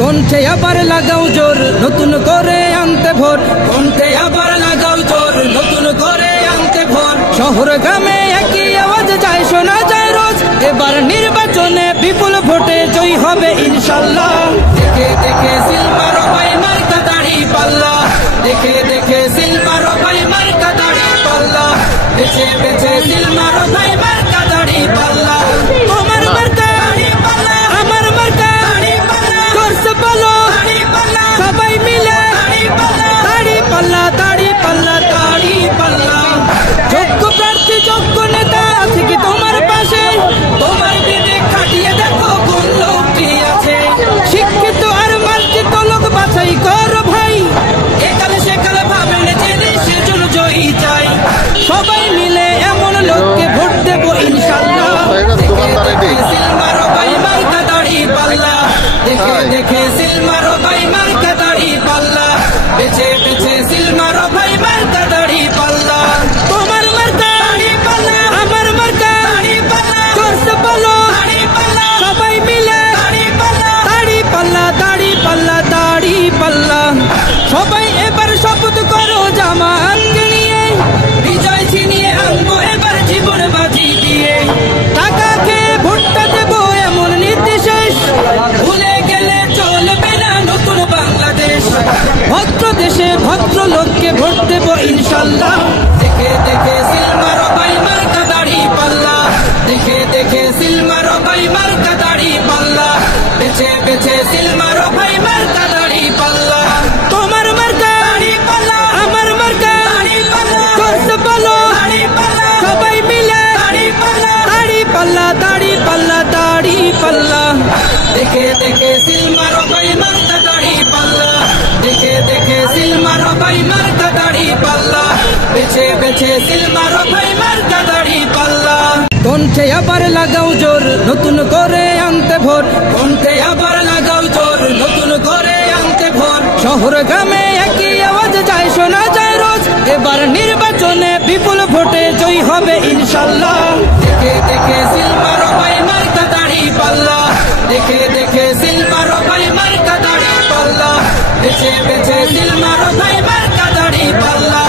কণ্ঠে আবার লাগাও জোর নতুন করে আনতে ভোর, কণ্ঠে আবার লাগাও জোর নতুন করে আনতে ভোর। শহর গ্রামে একই আওয়াজ যায় শোনা যায় রোজ, এবার নির্বাচনে বিপুল ভোটে জয়ী হবে ইনশাল্লাহ। দেখে দেখে সিল মারো ভাই মার্কা দাড়ি পাল্লা, দেখে দেখে সিল মারো ভাই মার্কা দাড়ি পাল্লা, বেছে বেছে সিল মারো ভাই মার্কা দাড়ি পাল্লা। তোমার মার্কা দাড়ি পাল্লা, আমার মার্কা দাড়ি পাল্লা, জোরসে বলো দাড়ি পাল্লা, সবাই মিলে দাড়ি পাল্লা, দাড়ি পাল্লা, দাড়ি পাল্লা, দাড়ি পাল্লা। যোগ্য প্রার্থী যোগ্য নেতা আছে কি তোমার পাশে? তোমার বিবেক খাটিয়ে দেখো কোন লোকটি আছে। শিক্ষিত আর মার্জিত লোক বাছাই করো ভাই, একালে সেকালে ভাবেন জেনে সেজন্য জয়ী চাই। সবাই মিলে এমন লোককে ভোট দেব ইনশাল্লাহ। দেখে দেখে সিল মারো ভাই মার্কা দাড়ি পাল্লা, দেখে দেখে সিল মারো ভাই মার্কা দাড়ি পাল্লা, বেছে বেছে সিল মারো ভাই মার্কা দাড়ি পাল্লা। তোমার মার্কা দাড়ি পাল্লা, আমার মার্কা দাড়ি পাল্লা, জোরসে বলো দাড়ি পাল্লা, সবাই মিলে দাড়ি পাল্লা, দাড়ি পাল্লা, দাড়ি পাল্লা, দাড়ি পাল্লা। সবাই এবার শপথ করো জামাতকে নিয়ে, বিজয় ছিনিয়ে আনবো এবার জীবন বাজি দিয়ে। টাকা খেয়ে ভোটটা দেবো এমন নীতি শেষ, ভুলে গেলে চলবে না নতুন বাংলাদেশ। ভদ্র দেশে ভদ্র লোককে ভোট দেবো ইনশাল্লাহ। দেখে দেখে সিল মারো ভাই মার্কা দাড়ি পাল্লা, দেখে দেখে সিল মারো ভাই মার্কা দাড়ি পাল্লা, বেছে বেছে সিল মারো ভাই মার্কা দাড়ি পাল্লা। তোমার মার্কা দাড়ি পাল্লা, আমার মার্কা দাড়ি পাল্লা, জোরসে বলো দাড়ি পাল্লা, সবাই মিলে দাড়ি পাল্লা, দাড়ি পাল্লা, দাড়ি পাল্লা, দাড়ি পাল্লা। দেখে দেখে সিল মারো ভাই মার্কা দাড়ি পাল্লা, দেখে দেখে সিল মারো ভাই মার্কা দাড়ি পাল্লা, বেছে বেছে সিল মারো ভাই মার্কা দাড়ি পাল্লা। কণ্ঠে আবার লাগাও জোর নতুন করে আনতে ভোর, কণ্ঠে আবার লাগাও জোর নতুন করে আনতে ভোর। শহর গ্রামে একই আওয়াজ যায় শোনা যায় রোজ, এবার নির্বাচনে বিপুল ভোটে জয়ী হবে ইনশাল্লাহ। দেখে দেখে সিল মারো ভাই মার্কা দাড়ি পাল্লা, দেখে দেখে সিল মারো ভাই মার্কা দাড়ি পাল্লা, বেছে বেছে সিল মারো ভাই মার্কা দাড়ি পাল্লা।